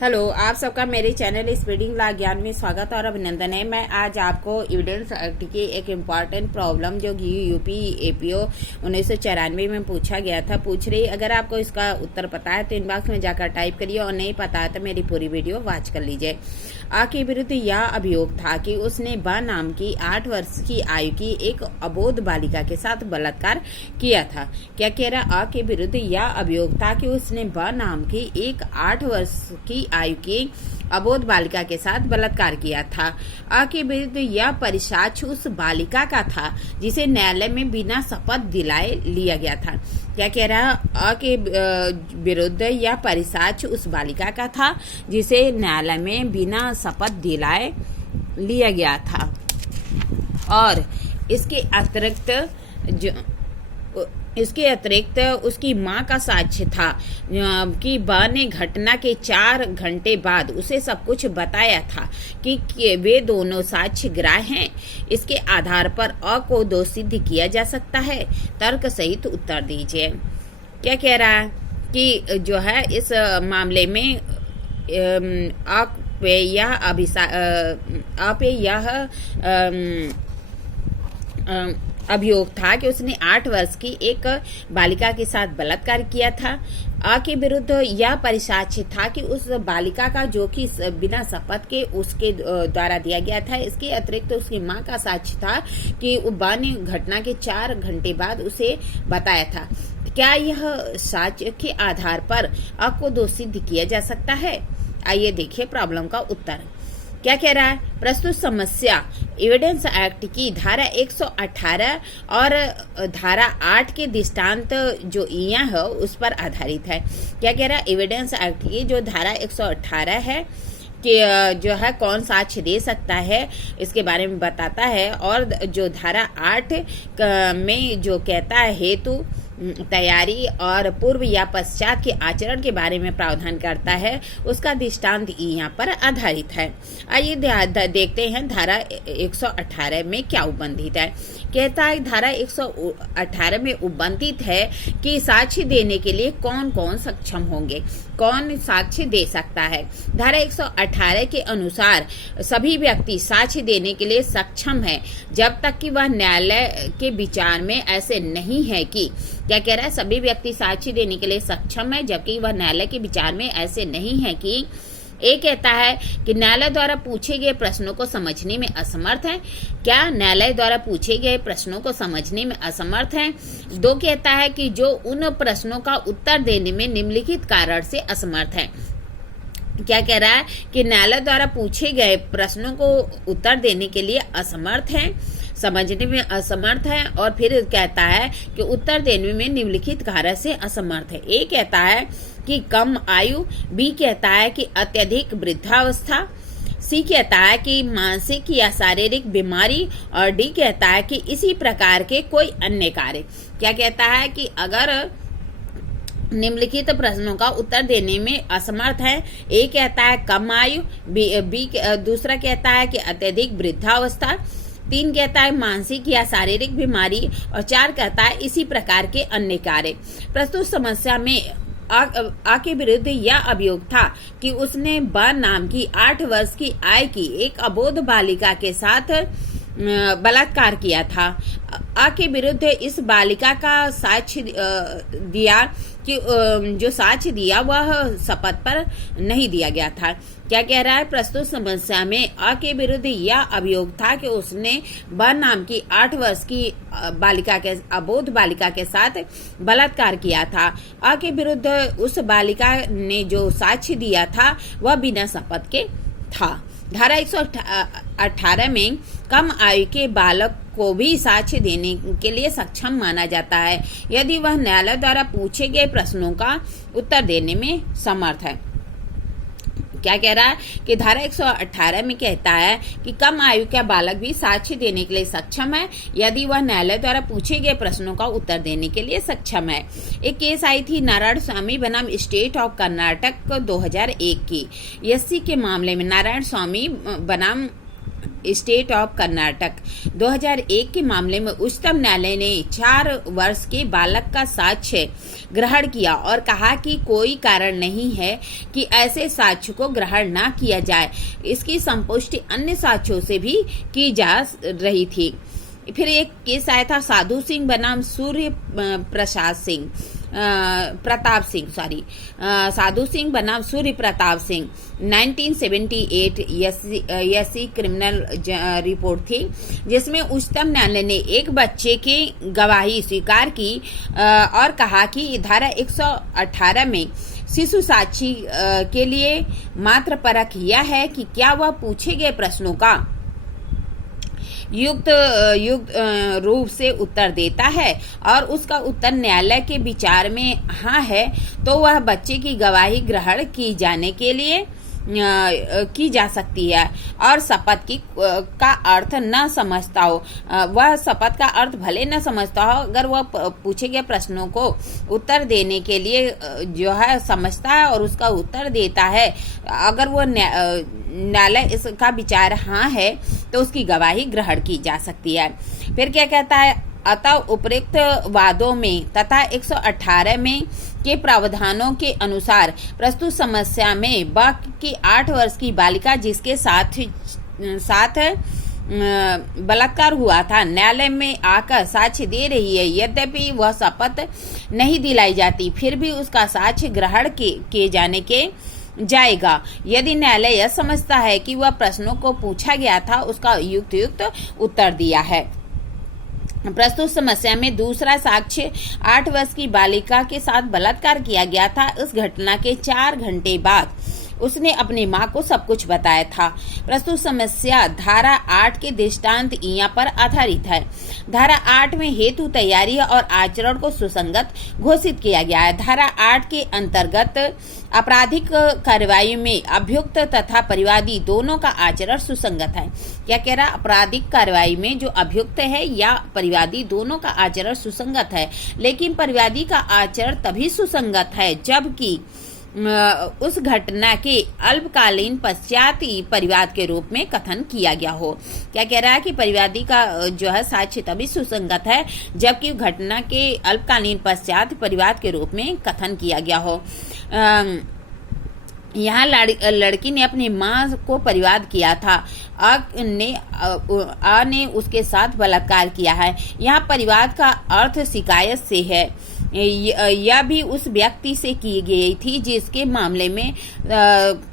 Hello, आप सबका मेरे चैनल स्पीडिंग लॉ ज्ञान में स्वागत और अभिनंदन है। मैं आज आपको एविडेंस एक्ट की एक इम्पॉर्टेंट प्रॉब्लम जो कि यूपी एपीओ 1994 में पूछा गया था पूछ रही। अगर आपको इसका उत्तर पता है तो इनबॉक्स में जाकर टाइप करिए और नहीं पता है तो मेरी पूरी वीडियो वॉच कर लीजिए। आ के विरुद्ध यह अभियोग था कि उसने ब नाम की 8 वर्ष की आयु की एक अबोध बालिका के साथ बलात्कार किया था। क्या कह रहा? आ के विरुद्ध यह अभियोग था कि उसने ब नाम की एक 8 वर्ष की आयु की अबोध बालिका के साथ बलात्कार किया था। अ के विरुद्ध यह परिसाक्ष्य उस बालिका का था जिसे न्यायालय में बिना शपथ दिलाए लिया गया था। क्या कह रहा? अ के विरुद्ध यह परिसाक्ष्य उस बालिका का था जिसे न्यायालय में बिना शपथ दिलाए लिया गया था। और इसके अतिरिक्त उसकी मां का साक्ष्य था कि ब ने घटना के 4 घंटे बाद उसे सब कुछ बताया था कि वे दोनों साक्ष्य ग्राह्य हैं। इसके आधार पर अ को दोषी सिद्ध किया जा सकता है। तर्क सहित उत्तर दीजिए। क्या कह रहा है कि जो है इस मामले में अभियोग था कि उसने 8 वर्ष की एक बालिका के साथ बलात्कार किया था। अ के विरुद्ध यह परिसाक्ष्य था कि उस बालिका का जो कि बिना शपथ के उसके द्वारा दिया गया था। इसके अतिरिक्त उसकी मां का साक्ष्य था कि ब ने घटना के 4 घंटे बाद उसे बताया था। क्या यह साक्ष्य के आधार पर अ को दोषी सिद्ध किया जा सकता है? आइए देखिए प्रॉब्लम का उत्तर। क्या कह रहा है? प्रस्तुत समस्या एविडेंस एक्ट की धारा 118 और धारा 8 के दृष्टांत जो इया है उस पर आधारित है। क्या कह रहा है? एविडेंस एक्ट की जो धारा 118 है कि जो है कौन साक्ष्य दे सकता है इसके बारे में बताता है, और जो धारा 8 में जो कहता है हेतु, तैयारी और पूर्व या पश्चात के आचरण के बारे में प्रावधान करता है, उसका दृष्टांत यहाँ पर आधारित है। आइए देखते हैं धारा 118 में क्या उबंधित है। कहता है धारा 118 में उबंधित है कि साक्ष्य देने के लिए कौन कौन सक्षम होंगे, कौन साक्ष्य दे सकता है। धारा 118 के अनुसार सभी व्यक्ति साक्ष्य देने के लिए सक्षम है जब तक कि वह न्यायालय के विचार में ऐसे नहीं है कि क्या कह रहा है? सभी व्यक्ति साक्ष्य देने के लिए सक्षम है जबकि वह न्यायालय के विचार में ऐसे नहीं है कि एक कहता है कि न्यायालय द्वारा पूछे गए प्रश्नों को समझने में असमर्थ है। क्या न्यायालय द्वारा पूछे गए प्रश्नों को समझने में असमर्थ है? 2 कहता है कि जो उन प्रश्नों का उत्तर देने में निम्नलिखित कारण से असमर्थ है। क्या कह रहा है कि न्यायालय द्वारा पूछे गए प्रश्नों को उत्तर देने के लिए असमर्थ है, समझने में असमर्थ है, और फिर कहता है कि उत्तर देने में निम्नलिखित कारण से असमर्थ है। ए कहता है कि कम आयु, बी कहता है कि अत्यधिक वृद्धावस्था, सी कहता है कि मानसिक या शारीरिक बीमारी, और डी कहता है कि इसी प्रकार के कोई अन्य कार्य। क्या कहता है कि अगर निम्नलिखित प्रश्नों का उत्तर देने में असमर्थ है। ए कहता है कम आयु, दूसरा कहता है कि अत्यधिक वृद्धावस्था, 3 कहता है मानसिक या शारीरिक बीमारी, और 4 कहता है इसी प्रकार के अन्य कार्य। प्रस्तुत समस्या में आ के विरुद्ध यह अभियोग था कि उसने ब नाम की 8 वर्ष की आयु की एक अबोध बालिका के साथ बलात्कार किया था। आ के विरुद्ध इस बालिका का साक्ष्य दिया कि जो साक्ष्य दिया वह शपथ पर नहीं दिया गया था। क्या कह रहा है? प्रस्तुत समस्या में आ के विरुद्ध यह अभियोग था कि उसने ब नाम की 8 वर्ष की अबोध बालिका के साथ बलात्कार किया था। आ के विरुद्ध उस बालिका ने जो साक्ष्य दिया था वह बिना शपथ के था। धारा 118 में कम आयु के बालक को भी साक्ष्य देने के लिए सक्षम माना जाता है यदि वह न्यायालय द्वारा पूछे गए प्रश्नों का उत्तर देने में समर्थ है। क्या कह रहा है कि धारा 118 में कहता है कि कम आयु का बालक भी साक्ष्य देने के लिए सक्षम है यदि वह न्यायालय द्वारा पूछे गए प्रश्नों का उत्तर देने के लिए सक्षम है। एक केस आई थी नारायण स्वामी बनाम स्टेट ऑफ कर्नाटक 2001 की। एससी के मामले में नारायण स्वामी बनाम स्टेट ऑफ कर्नाटक। 2001 के मामले में उच्चतम न्यायालय ने 4 वर्ष के बालक का साक्ष्य ग्रहण किया और कहा कि कोई कारण नहीं है कि ऐसे साक्ष्य को ग्रहण न किया जाए। इसकी संपुष्टि अन्य साक्ष्यों से भी की जा रही थी। फिर एक केस आया था साधु सिंह बनाम साधु सिंह बनाम Surya Pratap Singh 1978 SC criminal report थी, जिसमें उच्चतम न्यायालय ने एक बच्चे की गवाही स्वीकार की और कहा कि धारा 118 में शिशु साक्षी के लिए मात्र परख यह है कि क्या वह पूछे गए प्रश्नों का युक्त रूप से उत्तर देता है और उसका उत्तर न्यायालय के विचार में हाँ है, तो वह बच्चे की गवाही ग्रहण की जाने के लिए की जा सकती है। और शपथ का अर्थ न समझता हो, वह शपथ का अर्थ भले न समझता हो, अगर वह पूछे गए प्रश्नों को उत्तर देने के लिए जो है समझता है और उसका उत्तर देता है, अगर वो न्यायालय इसका विचार हाँ है तो उसकी गवाही ग्रहण की जा सकती है। फिर क्या कहता है, अतः उपरोक्त वादों में तथा 118 में के प्रावधानों के अनुसार प्रस्तुत समस्या में बक की 8 वर्ष की बालिका जिसके साथ बलात्कार हुआ था न्यायालय में आकर साक्ष्य दे रही है। यद्यपि वह शपथ नहीं दिलाई जाती, फिर भी उसका साक्ष्य ग्रहण किए जाने के जाएगा यदि न्यायालय यह समझता है कि वह प्रश्नों को पूछा गया था उसका युक्त उत्तर दिया है। प्रस्तुत समस्या में दूसरा साक्ष्य 8 वर्ष की बालिका के साथ बलात्कार किया गया था। इस घटना के 4 घंटे बाद उसने अपनी मां को सब कुछ बताया था। प्रस्तुत समस्या धारा 8 के दृष्टांत यहाँ पर आधारित है। धारा 8 में हेतु, तैयारी और आचरण को सुसंगत घोषित किया गया है। धारा 8 के अंतर्गत आपराधिक कार्रवाई में अभियुक्त तथा परिवादी दोनों का आचरण सुसंगत है। क्या कह रहा, आपराधिक कार्रवाई में जो अभियुक्त है या परिवादी दोनों का आचरण सुसंगत है, लेकिन परिवादी का आचरण तभी सुसंगत है जबकि उस घटना के अल्पकालीन पश्चात ही परिवाद के रूप में कथन किया गया हो। क्या कह रहा है कि परिवादी का जो है साक्ष्य तभी सुसंगत है जबकि घटना के अल्पकालीन पश्चात परिवाद के रूप में कथन किया गया हो। यहाँ लड़की ने अपनी मां को परिवाद किया था, आ ने उसके साथ बलात्कार किया है। यहाँ परिवाद का अर्थ शिकायत से है। यह भी उस व्यक्ति से की गई थी जिसके मामले में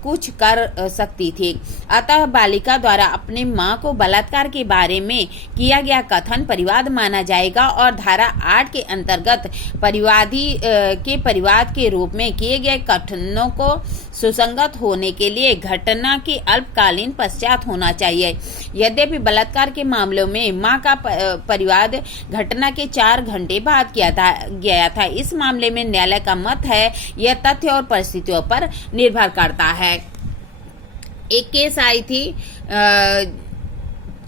कुछ कर सकती थी। अतः बालिका द्वारा अपने मां को बलात्कार के बारे में किया गया कथन परिवाद माना जाएगा और धारा 8 के अंतर्गत परिवादी के परिवाद के रूप में किए गए कथनों को सुसंगत होने के लिए घटना के अल्पकालीन पश्चात होना चाहिए। यद्यपि बलात्कार के मामलों में मां का परिवाद घटना के 4 घंटे बाद गया था। इस मामले में न्यायालय का मत है यह तथ्य और परिस्थितियों पर निर्भर करता है। एक केस आई थी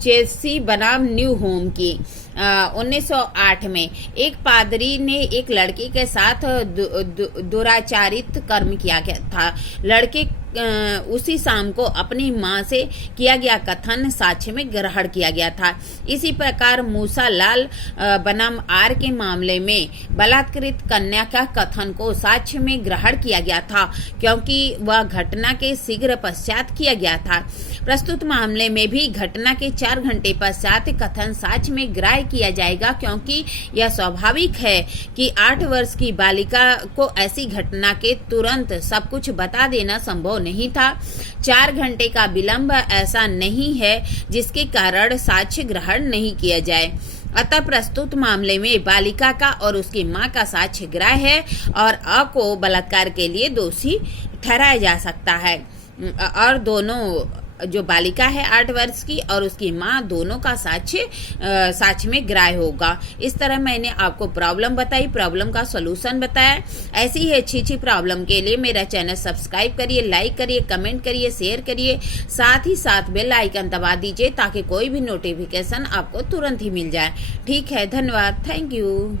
चेल्सी बनाम न्यू होम की 1908 में। एक पादरी ने एक लड़के के साथ दुराचारित कर्म किया गया था। लड़के उसी शाम को अपनी मां से किया गया कथन साक्ष्य में ग्रहण किया गया था। इसी प्रकार मूसा लाल बनाम आर के मामले में बलात्कृत कन्या का कथन को साक्ष्य में ग्रहण किया गया था क्योंकि वह घटना के शीघ्र पश्चात किया गया था। प्रस्तुत मामले में भी घटना के 4 घंटे पश्चात कथन साक्ष्य में ग्राह्य किया जाएगा क्योंकि यह स्वाभाविक है कि 8 वर्ष की बालिका को ऐसी घटना के तुरंत सब कुछ बता देना संभव नहीं था। 4 घंटे का विलंब ऐसा नहीं है जिसके कारण साक्ष्य ग्रहण नहीं किया जाए। अतः प्रस्तुत मामले में बालिका का और उसकी मां का साक्ष्य ग्राह्य है और अ को बलात्कार के लिए दोषी ठहराया जा सकता है और दोनों जो बालिका है 8 वर्ष की और उसकी मां दोनों का साक्ष्य में ग्राह्य होगा। इस तरह मैंने आपको प्रॉब्लम बताई, प्रॉब्लम का सॉल्यूशन बताया। ऐसी ही अच्छी प्रॉब्लम के लिए मेरा चैनल सब्सक्राइब करिए, लाइक करिए, कमेंट करिए, शेयर करिए, साथ ही साथ बेल आइकन दबा दीजिए ताकि कोई भी नोटिफिकेशन आपको तुरंत ही मिल जाए। ठीक है, धन्यवाद, थैंक यू।